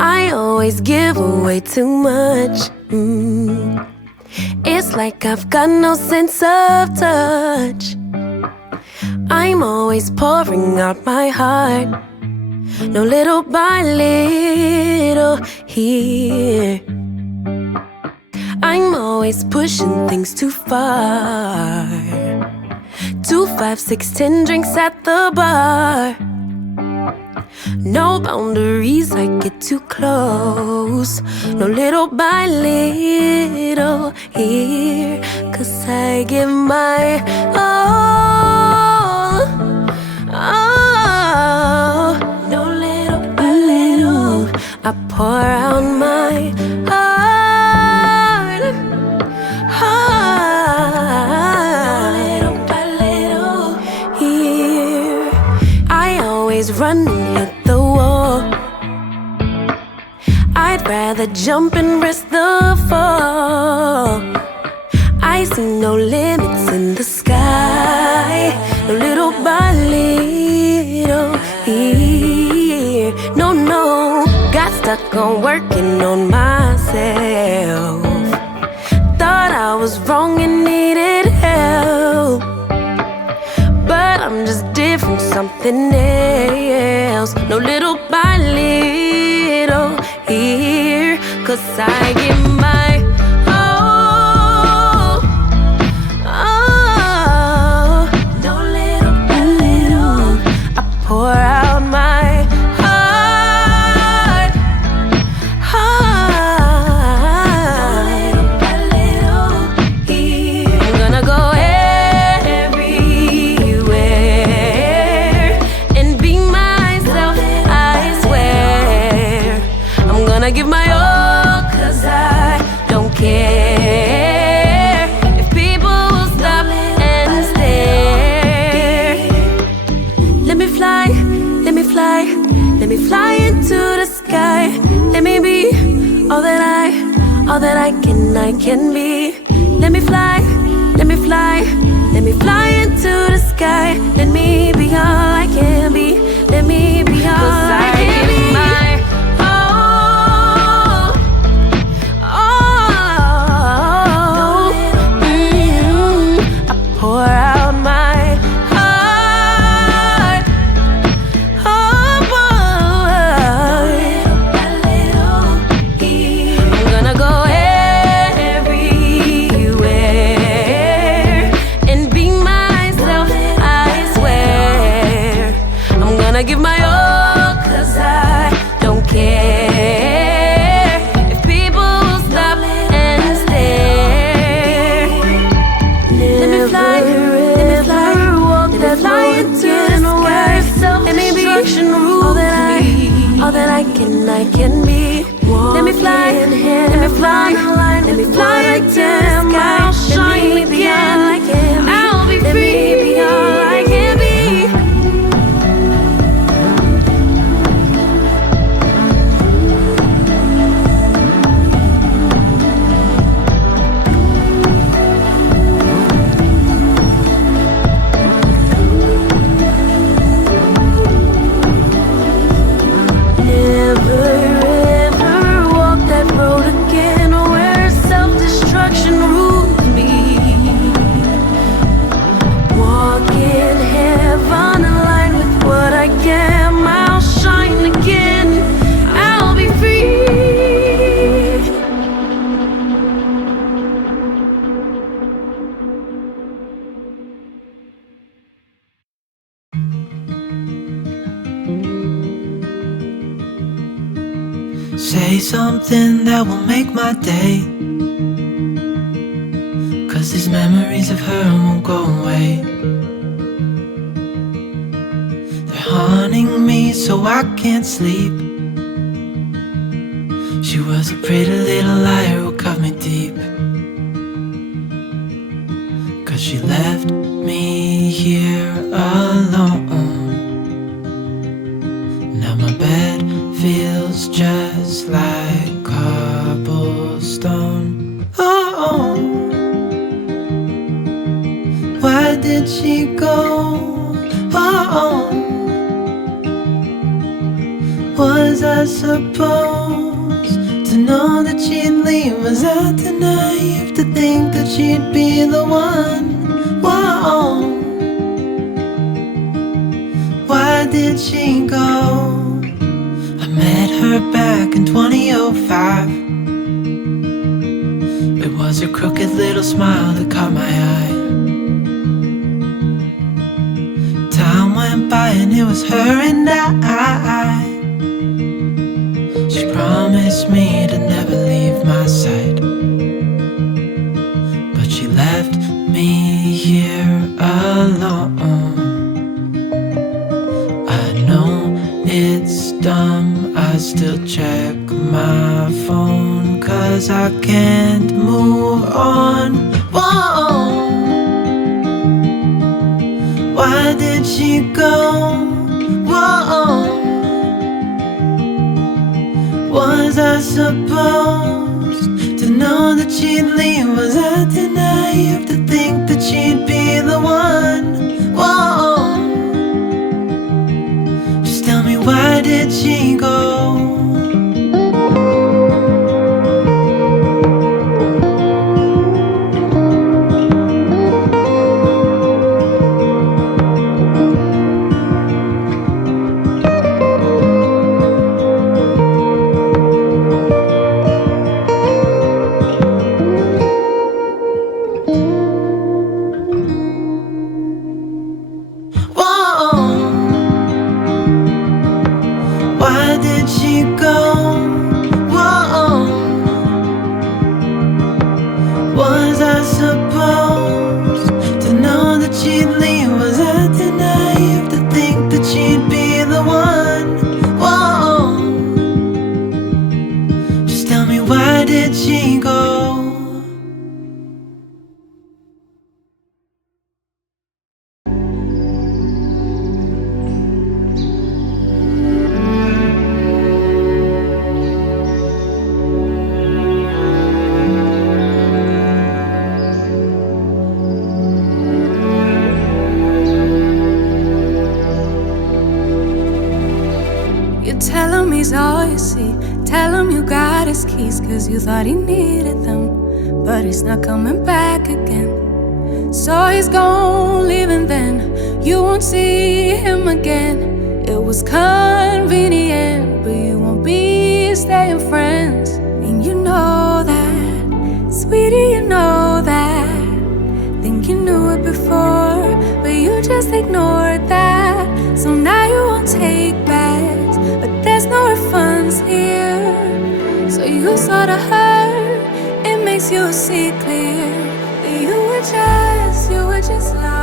I always give away too much. It's like I've got no sense of touch. I'm always pouring out my heart, no little by little here. I'm always pushing things too far. 2, 5, 6, 10 drinks at the bar. No boundaries, I get too close. No little by little here. 'Cause I give my all. Oh, no little by little. I pour out my heart. No little by little here. I always run and hit the wall. I'd rather jump and risk the fall. I see no limits in the sky. No little by little here. No, no, got stuck on working on myself. Thought I was wrong and needed help, but I'm just different, something else. No little by little here. 'Cause I give my all. Oh, no little by little. I pour out my heart. No little by little here. I'm gonna go give my all, 'cause I don't care if people will stop and stare. Let me fly, let me fly, let me fly into the sky. Let me be all that I can be. Let me fly, let me fly, let me fly into the sky. Let me be all I can be. Let me be all I can be. I give my all, 'cause I don't care if people will stop and stare. Let me fly, let me fly, walk that fly into the sky. Let me be all that I can be. Let me fly, let me fly, let me fly into the sky. I'll shine again, I'll be free. Let me be all I can be. Say something that will make my day, 'cause these memories of her won't go away. They're haunting me so I can't sleep. She was a pretty little liar who cut me deep, 'cause she left me here alone. Now my bed feels just like cobblestone. Oh, why did she go? Oh, was I supposed Was I too naive to think that she'd be the one? Whoa, why did she go? I met her back in 2005. It was her crooked little smile that caught my eye. Time went by and it was her and I. She promised me to never leave my side, but she left me here alone. I know it's dumb, I still check my phone, 'cause I can't move on. Whoa, why did she go? Whoa, was I supposed to know that she'd leave? Was I too naive to think that she'd be the one? Whoa, just tell me, why did she go? Why did she go? Whoa, was I supposed to know that she'd leave? Was I too naive to think that she'd be the one? Whoa, just tell me, why did she go? You tell him he's all you see. Tell him you got his keys, 'cause you thought he needed them, but he's not coming back again. So he's gone, leaving then. You won't see him again. It was convenient, but you won't be staying friends. And you know that, sweetie, you know that. Think you knew it before, but you just ignored that. So now you won't take backs, but there's no refunds here. So you sorta hurt, it makes you see clear that you were just lost.